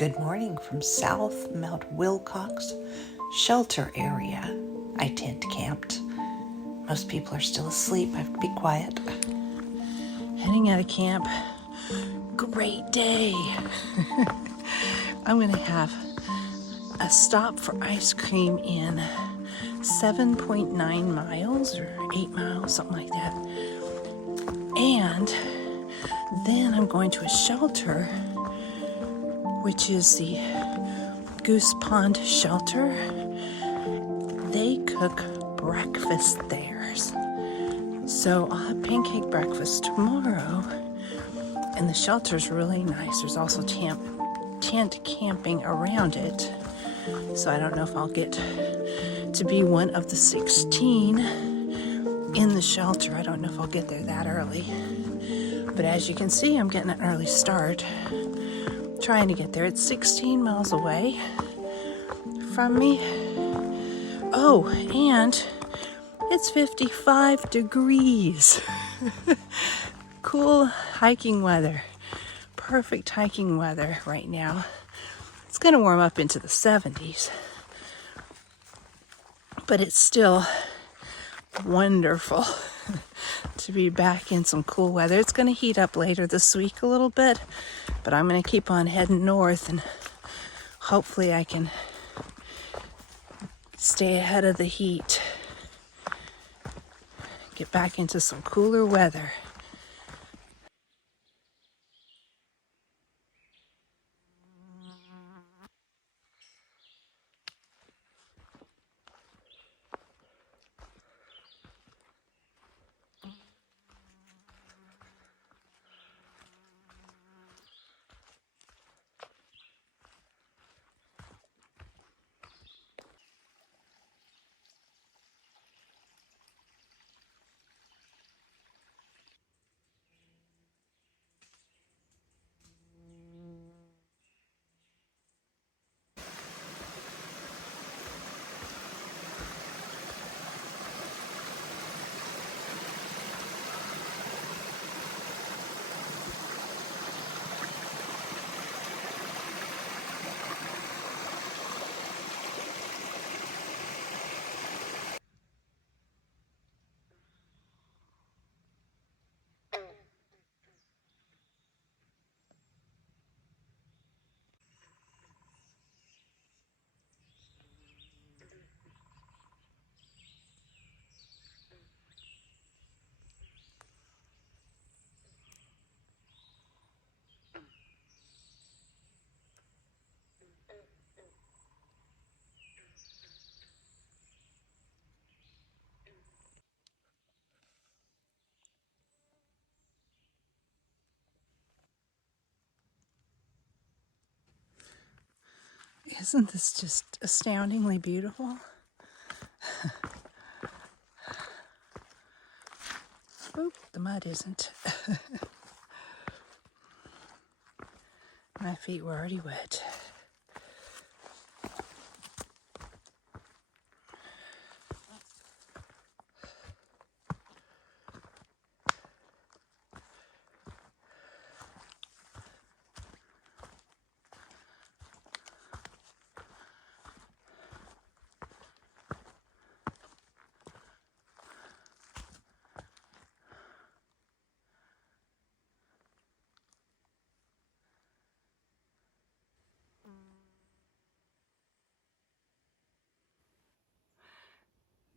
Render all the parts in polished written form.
Good morning from South Mt Wilcox Shelter area. I tent camped. Most people are still asleep. I have to be quiet. Heading out of camp. Great day. I'm going to have a stop for ice cream in 7.9 miles or 8 miles, something like that. And then I'm going to a shelter, which is the Goose Pond Shelter. They cook breakfast there. So I'll have pancake breakfast tomorrow. And the shelter's really nice. There's also tent camping around it. So I don't know if I'll get to be one of the 16 in the shelter. I don't know if I'll get there that early. But as you can see, I'm getting an early start. Trying to get there. It's 16 miles away from me. Oh, and it's 55 degrees. Cool hiking weather. Perfect hiking weather right now. It's going to warm up into the 70s. But it's still wonderful to be back in some cool weather. It's going to heat up later this week a little bit, but I'm going to keep on heading north and hopefully I can stay ahead of the heat. Get back into some cooler weather. Isn't this just astoundingly beautiful? Oop, the mud isn't. My feet were already wet.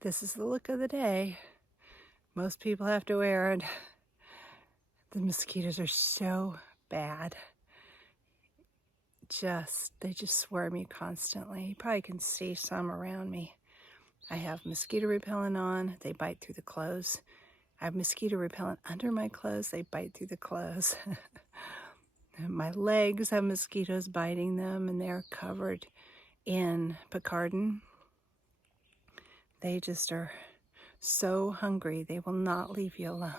This is the look of the day. Most people have to wear it. The mosquitoes are so bad. They just swarm me constantly. You probably can see some around me. I have mosquito repellent on. They bite through the clothes. I have mosquito repellent under my clothes. They bite through the clothes. My legs have mosquitoes biting them, and they're covered in picaridin. They just are so hungry, they will not leave you alone.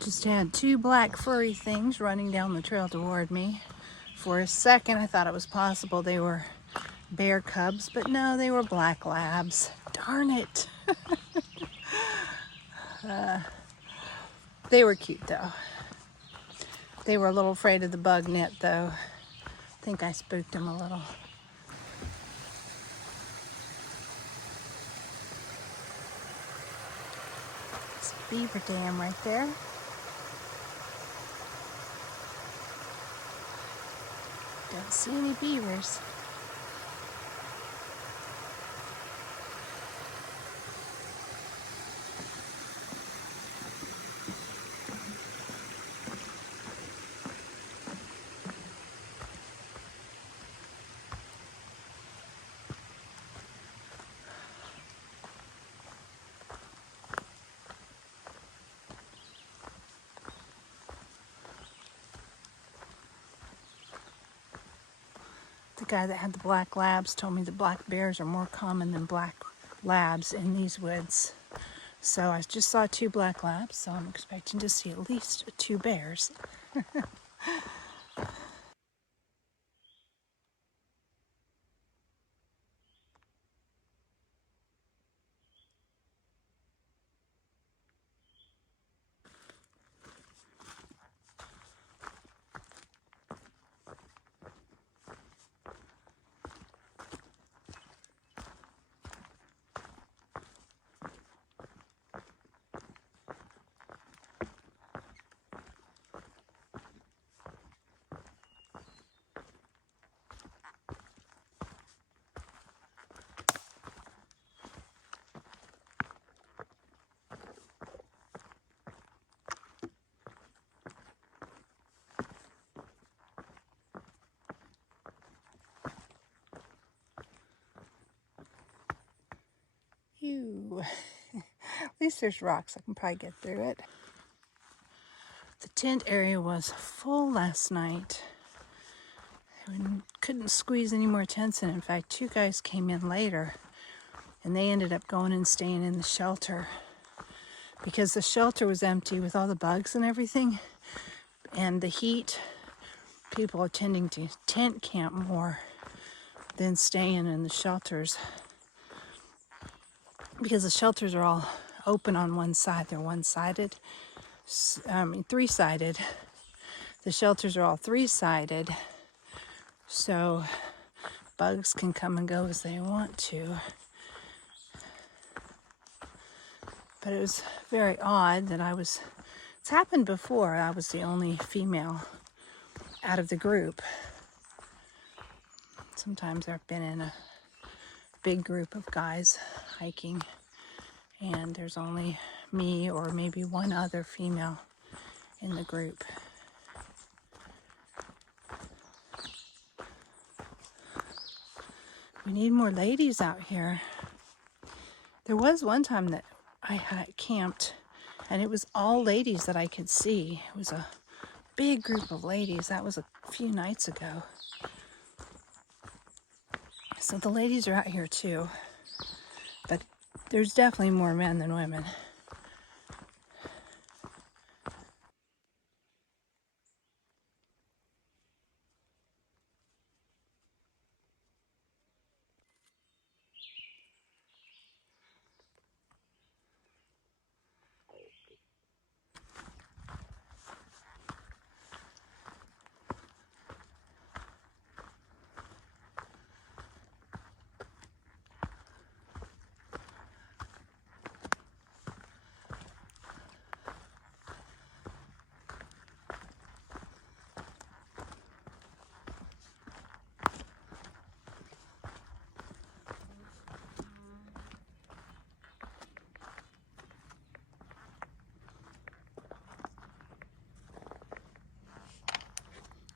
Just had two black furry things running down the trail toward me. For a second, I thought it was possible they were bear cubs, but no, they were black labs. Darn it. They were cute though. They were a little afraid of the bug net though. I think I spooked them a little. It's a beaver dam right there. Don't see any beavers. The guy that had the black labs told me the black bears are more common than black labs in these woods. So I just saw 2 black labs, so I'm expecting to see at least 2 bears. Ew. At least there's rocks. I can probably get through it. The tent area was full last night. We couldn't squeeze any more tents in. In fact, 2 guys came in later and they ended up going and staying in the shelter because the shelter was empty with all the bugs and everything. And the heat, people are tending to tent camp more than staying in the shelters because the shelters are all open on one side. They're one-sided. 3-sided. The shelters are all 3-sided, so bugs can come and go as they want to. But it was very odd that it's happened before, I was the only female out of the group. Sometimes I've been in a big group of guys hiking, and there's only me or maybe one other female in the group. We need more ladies out here. There was one time that I had camped and it was all ladies that I could see. It was a big group of ladies. That was a few nights ago. So the ladies are out here too, but there's definitely more men than women.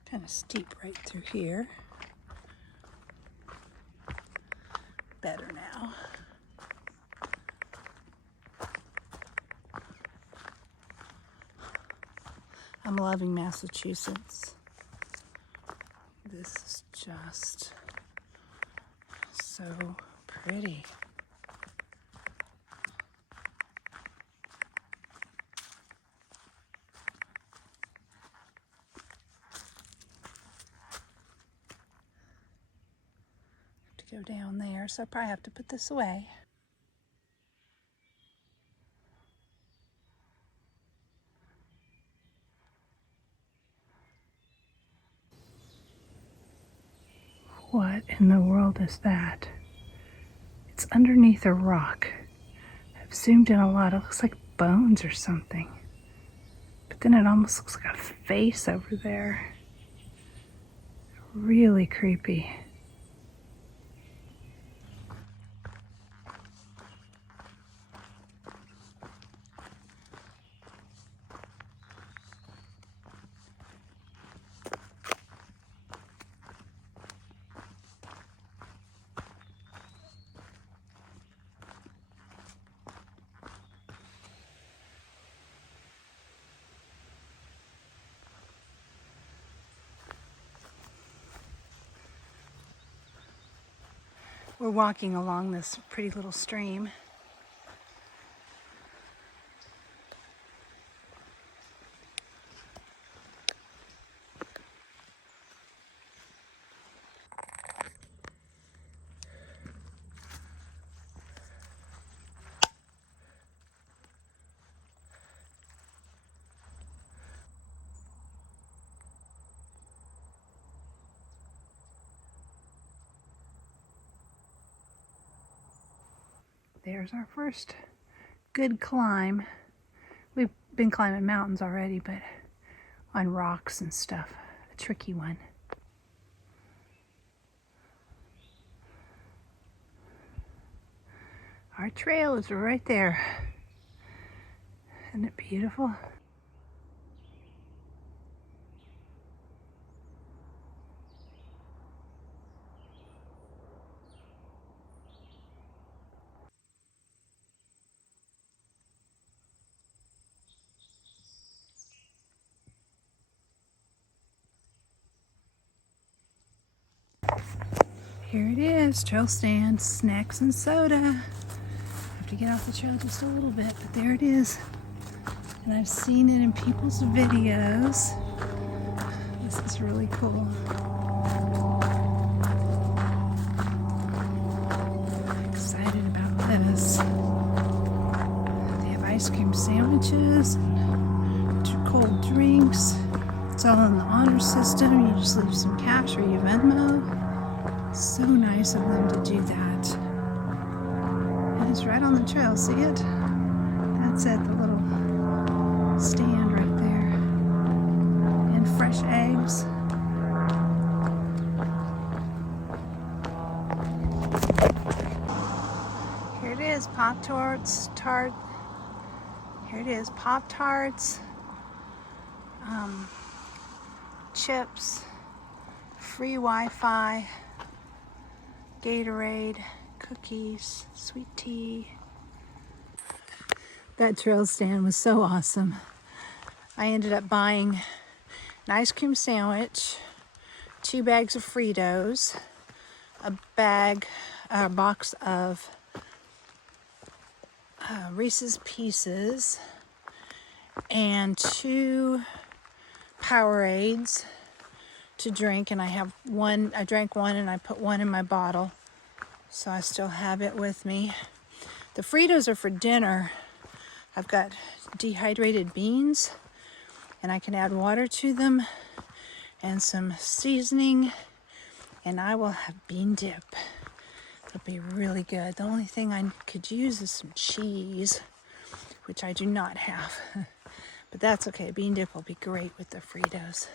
Kind of steep right through here. Better now. I'm loving Massachusetts. This is just so pretty. mosquito down there, so I probably have to put this away. What in the world is that? It's underneath a rock. I've zoomed in a lot. It looks like bones or something. But then it almost looks like a face over there. Really creepy. We're walking along this pretty little stream. There's our first good climb. We've been climbing mountains already, but on rocks and stuff. A tricky one. Our trail is right there. Isn't it beautiful? Here it is, trail stand, snacks and soda. I have to get off the trail just a little bit, but there it is. And I've seen it in people's videos. This is really cool. Excited about this. They have ice cream sandwiches, two cold drinks. It's all in the honor system. You just leave some cash or you Venmo. So nice of them to do that. And it's right on the trail, see it? That's it, the little stand right there. And fresh eggs. Here it is, Pop-Tarts, Here it is, Pop-Tarts, chips, free Wi-Fi, Gatorade, cookies, sweet tea. That trail stand was so awesome. I ended up buying an ice cream sandwich, 2 bags of Fritos, a box of Reese's Pieces, and 2 Powerades to drink, and I drank one and I put one in my bottle, so I still have it with me. The Fritos are for dinner. I've got dehydrated beans, and I can add water to them and some seasoning, and I will have bean dip. It'll be really good. The only thing I could use is some cheese, which I do not have. But that's okay. Bean dip will be great with the Fritos.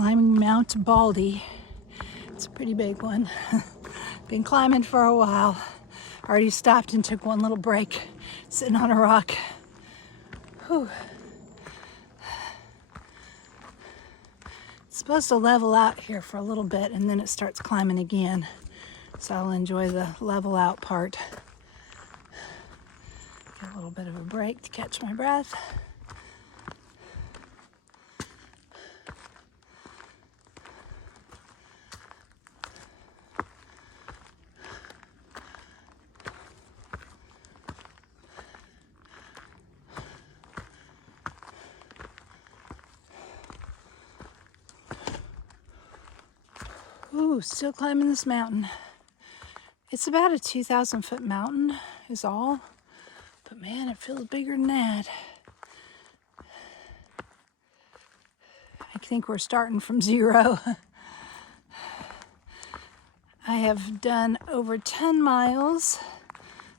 Climbing Mount Baldy. It's a pretty big one. Been climbing for a while. Already stopped and took one little break, sitting on a rock. Whew. It's supposed to level out here for a little bit and then it starts climbing again. So I'll enjoy the level out part. Get a little bit of a break to catch my breath. Ooh, still climbing this mountain. It's about a 2,000-foot mountain is all, but man, it feels bigger than that. I think we're starting from zero. I have done over 10 miles.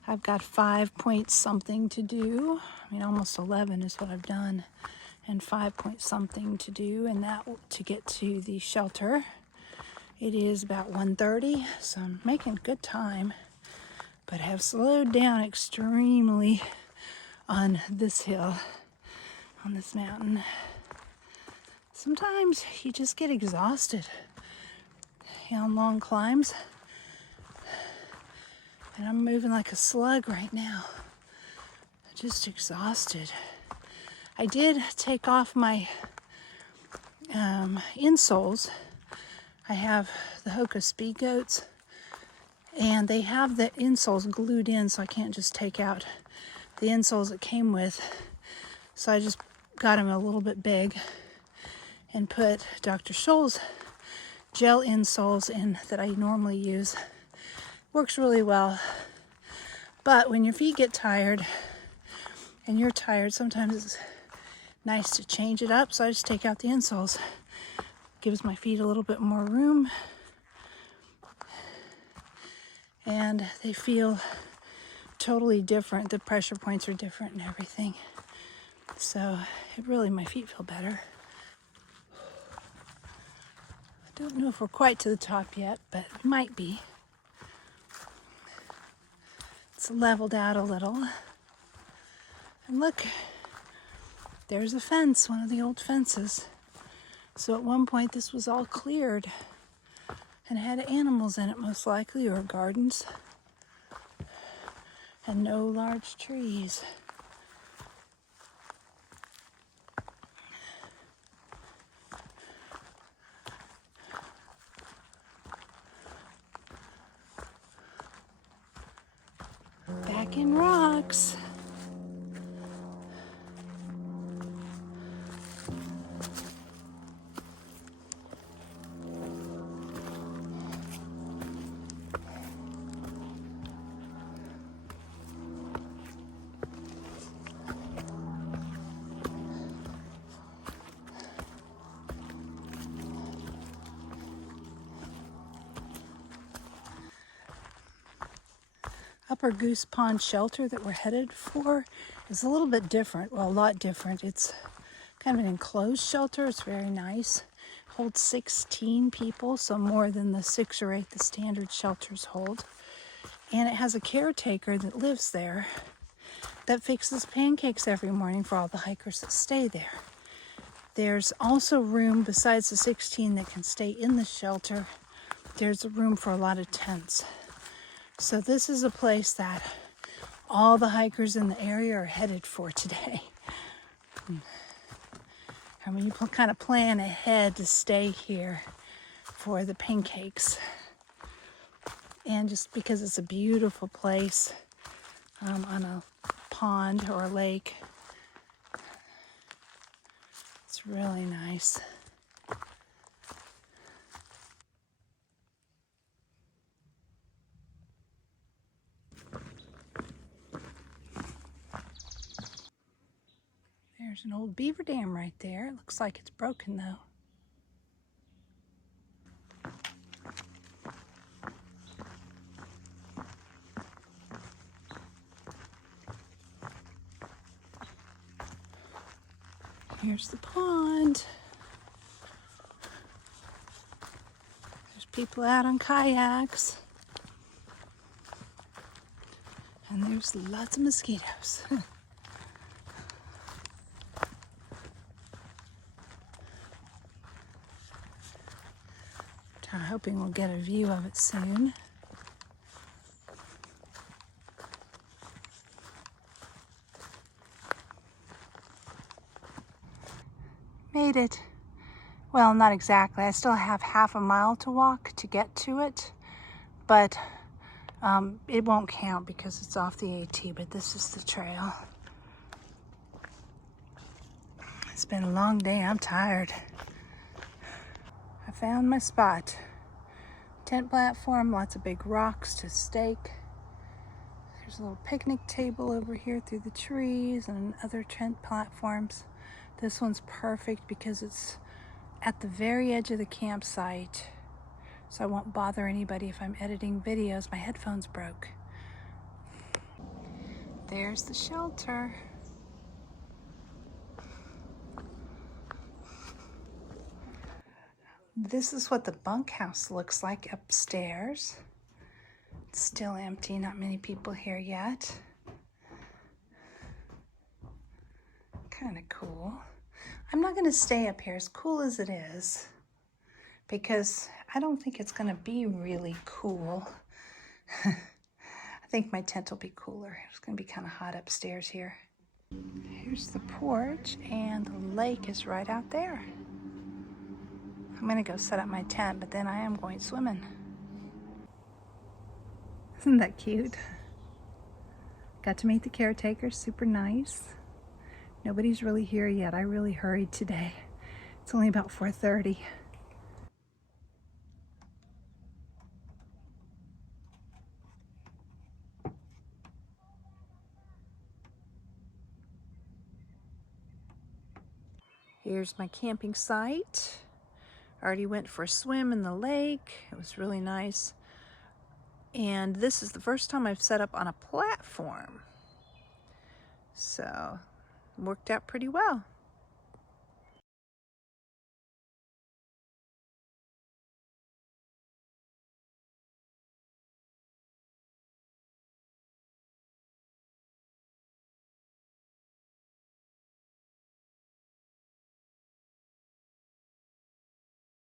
I've got 5 point something to do. I mean, almost 11 is what I've done, and 5 point something to do, and that to get to the shelter. It is about 1:30, so I'm making good time, but have slowed down extremely on this hill, on this mountain. Sometimes you just get exhausted, on long climbs, and I'm moving like a slug right now, just exhausted. I did take off my insoles. I have the Hoka Speed Goats, and they have the insoles glued in, so I can't just take out the insoles it came with. So I just got them a little bit big and put Dr. Scholl's gel insoles in that I normally use. Works really well. But when your feet get tired and you're tired, sometimes it's nice to change it up. So I just take out the insoles. Gives my feet a little bit more room, and they feel totally different. The pressure points are different and everything, so my feet feel better. I don't know if we're quite to the top yet, but we might be. It's leveled out a little, and look, there's a fence, one of the old fences. So at one point this was all cleared and had animals in it, most likely, or gardens, and no large trees. Back in rocks. Upper Goose Pond Shelter that we're headed for is a little bit different. Well, a lot different. It's kind of an enclosed shelter. It's very nice. Holds 16 people, so more than the 6 or 8 the standard shelters hold. And it has a caretaker that lives there that fixes pancakes every morning for all the hikers that stay there. There's also room besides the 16 that can stay in the shelter. There's a room for a lot of tents. So this is a place that all the hikers in the area are headed for today. I mean, you kind of plan ahead to stay here for the pancakes. And just because it's a beautiful place on a pond or a lake. It's really nice. There's an old beaver dam right there. It looks like it's broken though. Here's the pond. People out on kayaks. And there's lots of mosquitoes. I'm hoping we'll get a view of it soon. Made it. Well, not exactly. I still have half a mile to walk to get to it, but it won't count because it's off the AT, but this is the trail. It's been a long day. I'm tired. I found my spot. Tent platform, lots of big rocks to stake. There's a little picnic table over here through the trees and other tent platforms. This one's perfect because it's at the very edge of the campsite, so I won't bother anybody if I'm editing videos. My headphones broke. There's the shelter. This is what the bunkhouse looks like upstairs. It's still empty, not many people here yet. Kind of cool. I'm not going to stay up here as cool as it is because I don't think it's going to be really cool. I think my tent will be cooler. It's going to be kind of hot upstairs here. Here's the porch and the lake is right out there. I'm going to go set up my tent, but then I am going swimming. Isn't that cute? Got to meet the caretaker, super nice. Nobody's really here yet. I really hurried today. It's only about 4:30. Here's my camping site. I already went for a swim in the lake. It was really nice. And this is the first time I've set up on a platform. So, it worked out pretty well.